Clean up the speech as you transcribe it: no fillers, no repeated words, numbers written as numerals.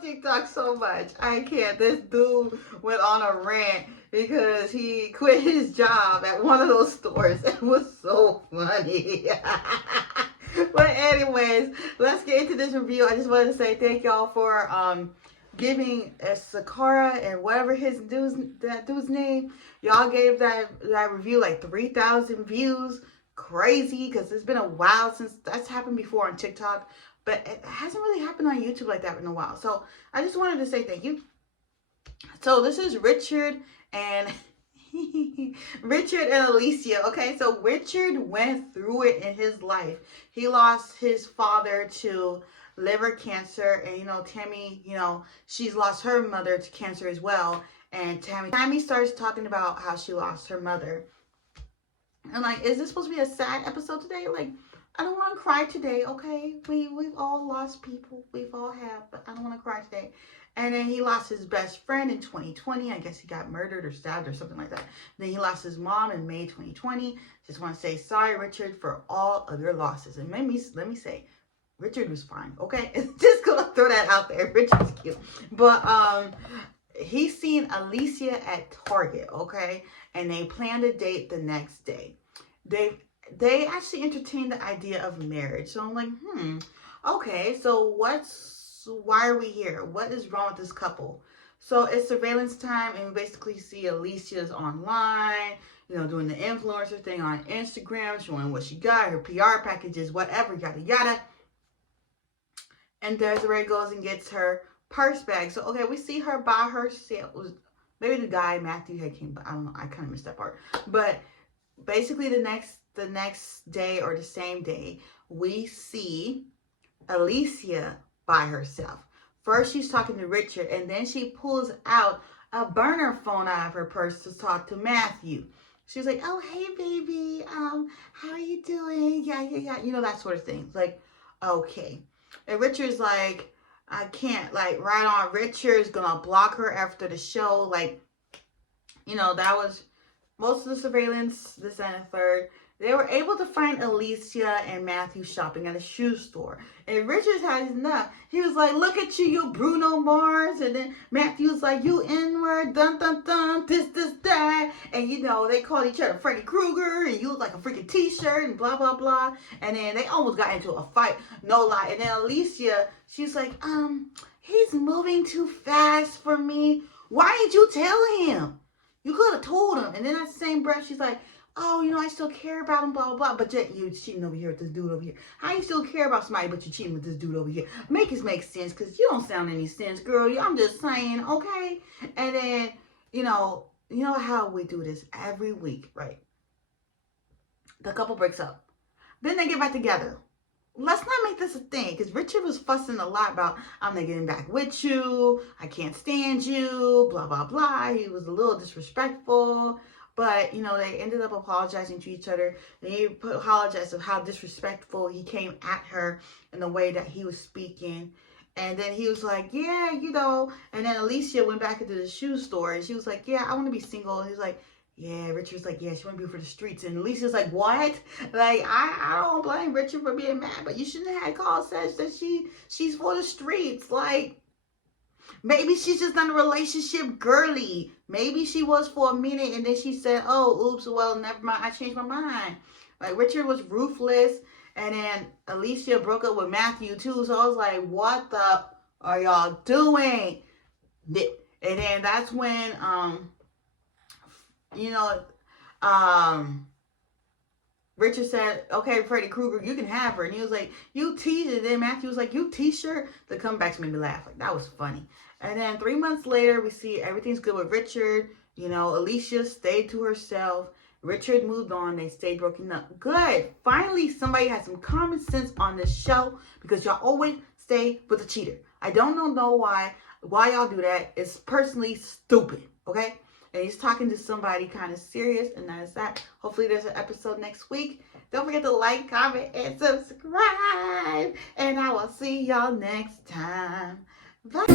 love TikTok so much. I can't. This dude went on a rant because he quit his job at one of those stores. It was so funny. But anyways, let's get into this review. I just wanted to say thank y'all for giving Sakura and whatever that dude's name. Y'all gave that review like 3,000 views. Crazy, because it's been a while since that's happened before on TikTok, but it hasn't really happened on YouTube like that in a while. So I just wanted to say thank you. So this is Richard and Richard and Elissa. Okay, so Richard went through it in his life. He lost his father to liver cancer, and Tammy, she's lost her mother to cancer as well. And Tammy starts talking about how she lost her mother. And like, is this supposed to be a sad episode today? Like, I don't want to cry today, okay? We've all lost people. We've all have, but I don't want to cry today. And then he lost his best friend in 2020. I guess he got murdered or stabbed or something like that. Then he lost his mom in May 2020. Just want to say sorry, Richard, for all of your losses. And let me say, Richard was fine, okay? Just gonna throw that out there. Richard's cute. But he's seen Elissa at Target, okay? And they planned a date the next day. They actually entertained the idea of marriage. So I'm like, okay, so why are we here? What is wrong with this couple? So it's surveillance time, and we basically see Alicia's online, doing the influencer thing on Instagram, showing what she got, her PR packages, whatever, yada yada. And Desiree goes and gets her purse bag. So okay, we see her buy herself. Maybe the guy Matthew had came, but I don't know. I kind of missed that part. But basically, the next day or the same day, we see Elissa by herself. First, she's talking to Richard, and then she pulls out a burner phone out of her purse to talk to Matthew. She's like, "Oh, hey, baby. How are you doing? Yeah. That sort of thing." Like, okay. And Richard's like, I can't, like, right on. Richard's gonna block her after the show. Like, that was most of the surveillance, this and the third. They were able to find Elissa and Matthew shopping at a shoe store. And Richard had enough. He was like, look at you Bruno Mars. And then Matthew's like, you N-word, dun, dun, dun, this, that. And, they called each other Freddy Krueger. And you look like a freaking t-shirt and blah, blah, blah. And then they almost got into a fight. No lie. And then Elissa, she's like, he's moving too fast for me. Why didn't you tell him? You could have told him. And then at the same breath, she's like, oh, I still care about him, blah, blah, blah. But yet you're cheating over here with this dude over here. How you still care about somebody, but you're cheating with this dude over here? Make sense, because you don't sound any sense, girl. I'm just saying, okay? And then, you know how we do this every week, right? The couple breaks up. Then they get back together. Let's not make this a thing, because Richard was fussing a lot about, I'm not getting back with you, I can't stand you, blah, blah, blah. He was a little disrespectful. But, they ended up apologizing to each other. They apologized of how disrespectful he came at her in the way that he was speaking. And then he was like, yeah, And then Elissa went back into the shoe store. And she was like, yeah, I want to be single. And he was like, yeah. Richard's like, yeah, she want to be for the streets. And Alicia's like, what? Like, I don't blame Richard for being mad. But you shouldn't have had call says that she's for the streets. Like, maybe she's just not a relationship girly. Maybe she was for a minute and then she said, oh, oops, well, never mind. I changed my mind. Like, Richard was ruthless. And then Elissa broke up with Matthew, too. So I was like, what the are y'all doing? And then that's when, Richard said, okay, Freddy Krueger, you can have her. And he was like, you t-shirt. And then Matthew was like, you t-shirt. The comebacks made me laugh. Like, that was funny. And then 3 months later, we see everything's good with Richard. Elissa stayed to herself. Richard moved on. They stayed broken up. Good. Finally, somebody has some common sense on this show, because y'all always stay with a cheater. I don't know why y'all do that. It's personally stupid, okay? And he's talking to somebody kind of serious, and that is that. Hopefully there's an episode next week. Don't forget to like, comment, and subscribe. And I will see y'all next time. Bye.